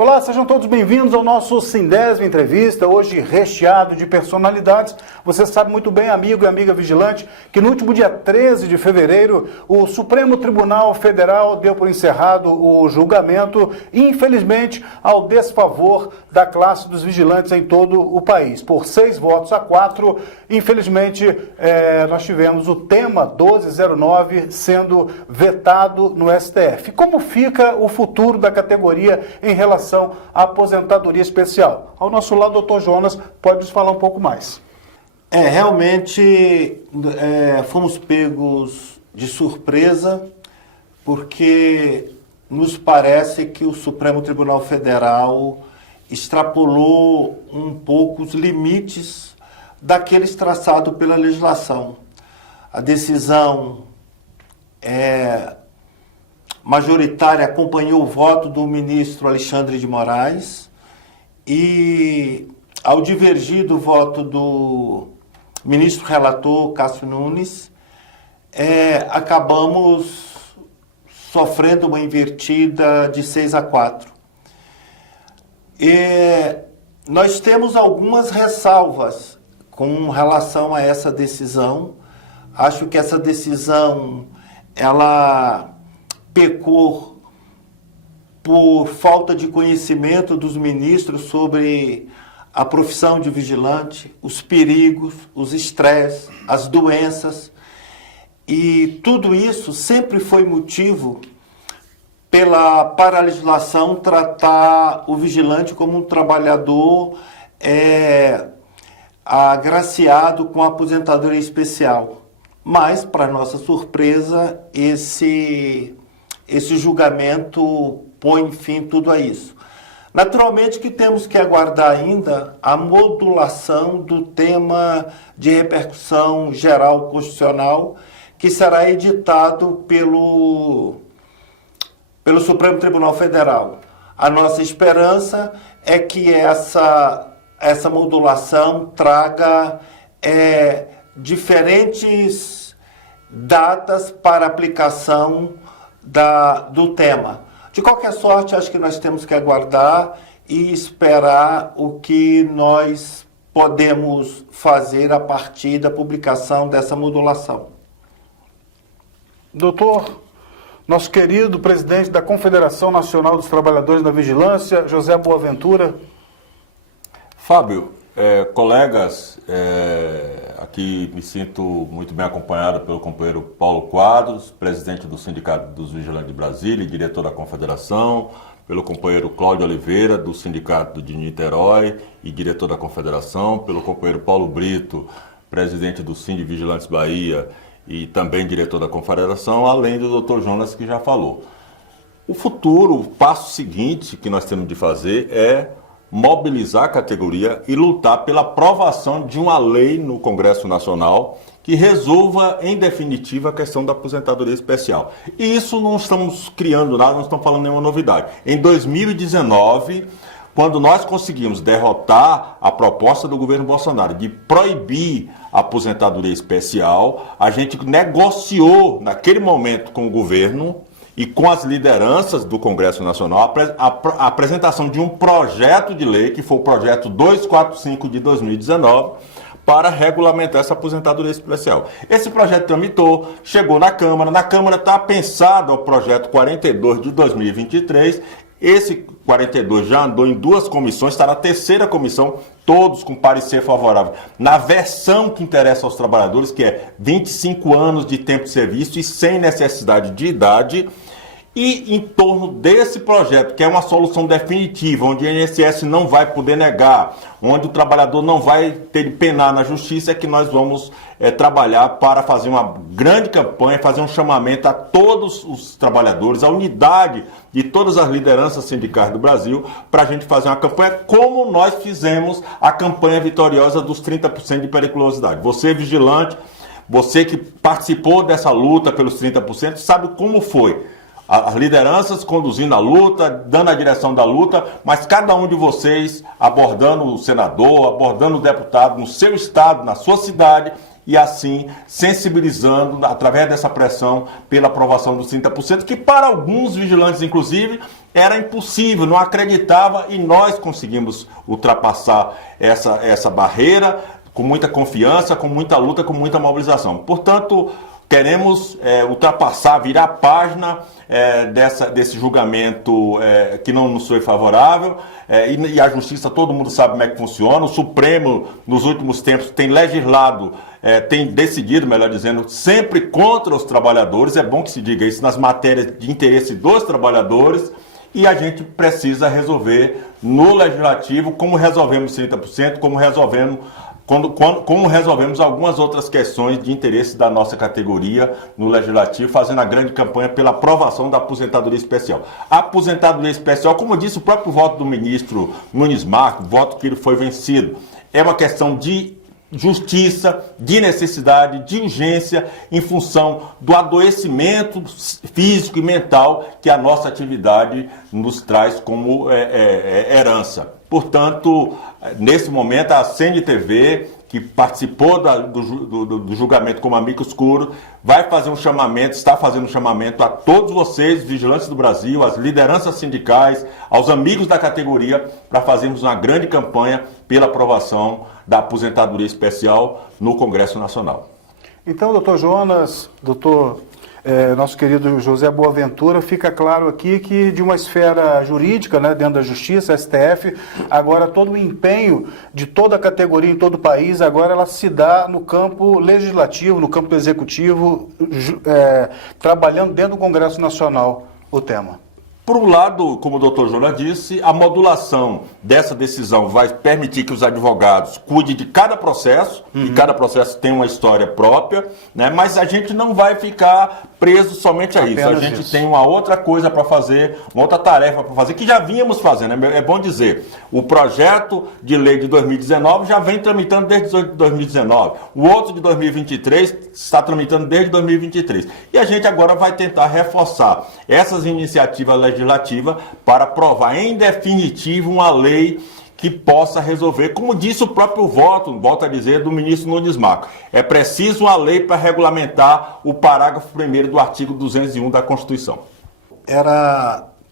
Olá, sejam todos bem-vindos ao nosso 110ª entrevista, hoje recheado de personalidades. Você sabe muito bem, amigo e amiga vigilante, que no último dia 13 de fevereiro, o Supremo Tribunal Federal deu por encerrado o julgamento, infelizmente, ao desfavor da classe dos vigilantes em todo o país. Por 6 votos a 4, infelizmente, nós tivemos o tema 1209 sendo vetado no STF. Como fica o futuro da categoria em relação à aposentadoria especial? Ao nosso lado, o Dr. Jonas pode nos falar um pouco mais. Realmente fomos pegos de surpresa, porque nos parece que o Supremo Tribunal Federal extrapolou um pouco os limites daqueles traçados pela legislação. A decisão majoritária acompanhou o voto do ministro Alexandre de Moraes e, ao divergir do voto do ministro relator Cássio Nunes, acabamos sofrendo uma invertida de 6 a 4. Nós temos algumas ressalvas com relação a essa decisão. Acho que essa decisão, ela pecou por falta de conhecimento dos ministros sobre a profissão de vigilante, os perigos, os estresses, as doenças. E tudo isso sempre foi motivo para a legislação tratar o vigilante como um trabalhador agraciado com a aposentadoria especial. Mas, para nossa surpresa, esse julgamento põe fim tudo a isso. Naturalmente que temos que aguardar ainda a modulação do tema de repercussão geral constitucional, que será editado pelo Supremo Tribunal Federal. A nossa esperança é que essa modulação traga diferentes datas para aplicação do tema. De qualquer sorte, acho que nós temos que aguardar e esperar o que nós podemos fazer a partir da publicação dessa modulação. Doutor, nosso querido presidente da Confederação Nacional dos Trabalhadores da Vigilância, José Boaventura. Fábio, colegas, aqui me sinto muito bem acompanhado pelo companheiro Paulo Quadros, presidente do Sindicato dos Vigilantes de Brasília e diretor da Confederação, pelo companheiro Cláudio Oliveira, do Sindicato de Niterói e diretor da Confederação, pelo companheiro Paulo Brito, presidente do Sindicato de Vigilantes Bahia e também diretor da Confederação, além do Dr. Jonas, que já falou. O futuro, o passo seguinte que nós temos de fazer é mobilizar a categoria e lutar pela aprovação de uma lei no Congresso Nacional que resolva, em definitiva, a questão da aposentadoria especial. E isso não estamos criando nada, não estamos falando nenhuma novidade. Em 2019, quando nós conseguimos derrotar a proposta do governo Bolsonaro de proibir a aposentadoria especial, a gente negociou, naquele momento, com o governo e com as lideranças do Congresso Nacional, a apresentação de um projeto de lei, que foi o projeto 245 de 2019, para regulamentar essa aposentadoria especial. Esse projeto tramitou, chegou na Câmara está pensado o projeto 42 de 2023, esse 42 já andou em 2 comissões, está na 3ª comissão, todos com parecer favorável. Na versão que interessa aos trabalhadores, que é 25 anos de tempo de serviço e sem necessidade de idade. E em torno desse projeto, que é uma solução definitiva, onde o INSS não vai poder negar, onde o trabalhador não vai ter de penar na justiça, é que nós vamos trabalhar para fazer uma grande campanha, fazer um chamamento a todos os trabalhadores, a unidade de todas as lideranças sindicais do Brasil, para a gente fazer uma campanha como nós fizemos a campanha vitoriosa dos 30% de periculosidade. Você, vigilante, você que participou dessa luta pelos 30%, sabe como foi. as lideranças conduzindo a luta, dando a direção da luta, mas cada um de vocês abordando o senador, abordando o deputado no seu estado, na sua cidade, e assim sensibilizando, através dessa pressão, pela aprovação dos 30%, que para alguns vigilantes, inclusive, era impossível, não acreditava, e nós conseguimos ultrapassar essa barreira com muita confiança, com muita luta, com muita mobilização. Portanto, queremos ultrapassar, virar a página desse julgamento que não nos foi favorável, e a justiça, todo mundo sabe como é que funciona. O Supremo, nos últimos tempos, tem legislado, tem decidido, melhor dizendo, sempre contra os trabalhadores. É bom que se diga isso nas matérias de interesse dos trabalhadores, e a gente precisa resolver no legislativo, como resolvemos 30%, como resolvemos algumas outras questões de interesse da nossa categoria no Legislativo, fazendo a grande campanha pela aprovação da aposentadoria especial. A aposentadoria especial, como disse o próprio voto do ministro Nunes Marques, voto que ele foi vencido, é uma questão de justiça, de necessidade, de urgência, em função do adoecimento físico e mental que a nossa atividade nos traz como herança. Portanto, nesse momento, a CNTV, que participou do julgamento como amicus curiae, vai fazer um chamamento, está fazendo um chamamento a todos vocês, vigilantes do Brasil, às lideranças sindicais, aos amigos da categoria, para fazermos uma grande campanha pela aprovação da aposentadoria especial no Congresso Nacional. Então, doutor Jonas, nosso querido José Boaventura, fica claro aqui que de uma esfera jurídica, né, dentro da Justiça, STF, agora todo o empenho de toda a categoria em todo o país, agora ela se dá no campo legislativo, no campo executivo, trabalhando dentro do Congresso Nacional o tema. Por um lado, como o doutor Jonas disse, a modulação dessa decisão vai permitir que os advogados cuidem de cada processo, e cada processo tem uma história própria, né? Mas a gente não vai ficar preso somente a isso. A gente tem uma outra coisa para fazer, uma outra tarefa para fazer, que já vínhamos fazendo. É bom dizer, o projeto de lei de 2019 já vem tramitando desde 2019. O outro de 2023 está tramitando desde 2023. E a gente agora vai tentar reforçar essas iniciativas legislativas para aprovar em definitivo uma lei que possa resolver, como disse o próprio voto, volto a dizer, do ministro Nunes Marques. É preciso uma lei para regulamentar o parágrafo 1º do artigo 201 da Constituição.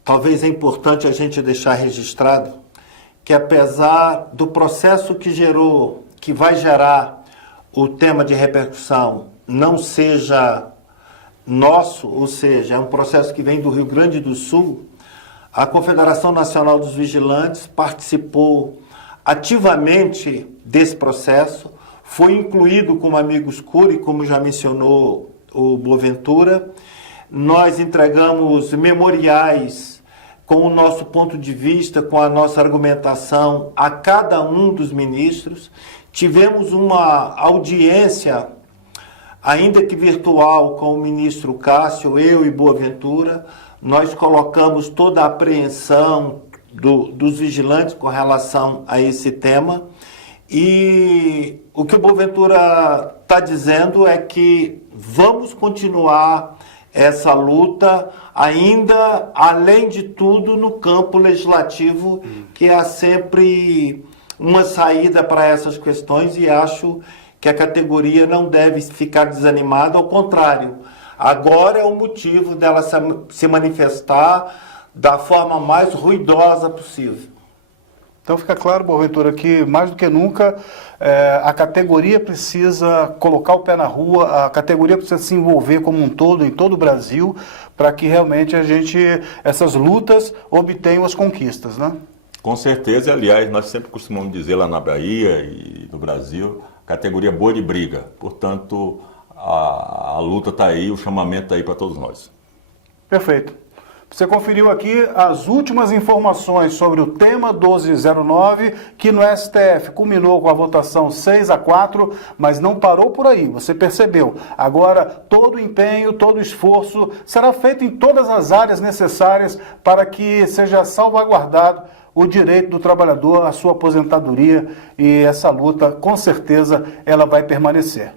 Talvez é importante a gente deixar registrado que, apesar do processo que vai gerar o tema de repercussão não seja nosso, ou seja, é um processo que vem do Rio Grande do Sul, a Confederação Nacional dos Vigilantes participou ativamente desse processo, foi incluído como amicus curiae, como já mencionou o Boaventura. Nós entregamos memoriais com o nosso ponto de vista, com a nossa argumentação a cada um dos ministros. Tivemos uma audiência, ainda que virtual, com o ministro Cássio, eu e Boaventura. Nós colocamos toda a apreensão dos vigilantes com relação a esse tema. E o que o Boaventura está dizendo é que vamos continuar essa luta, ainda, além de tudo, no campo legislativo, que há sempre uma saída para essas questões, e acho que a categoria não deve ficar desanimada, ao contrário. Agora é o motivo dela se manifestar da forma mais ruidosa possível. Então fica claro, Boaventura, que mais do que nunca a categoria precisa colocar o pé na rua, a categoria precisa se envolver como um todo, em todo o Brasil, para que realmente essas lutas obtenham as conquistas, né? Com certeza, aliás, nós sempre costumamos dizer lá na Bahia e no Brasil, categoria boa de briga. Portanto, a luta está aí, o chamamento está aí para todos nós. Perfeito. Você conferiu aqui as últimas informações sobre o tema 1209, que no STF culminou com a votação 6-4, mas não parou por aí, você percebeu. Agora, todo o empenho, todo o esforço será feito em todas as áreas necessárias para que seja salvaguardado o direito do trabalhador à sua aposentadoria, e essa luta, com certeza, ela vai permanecer.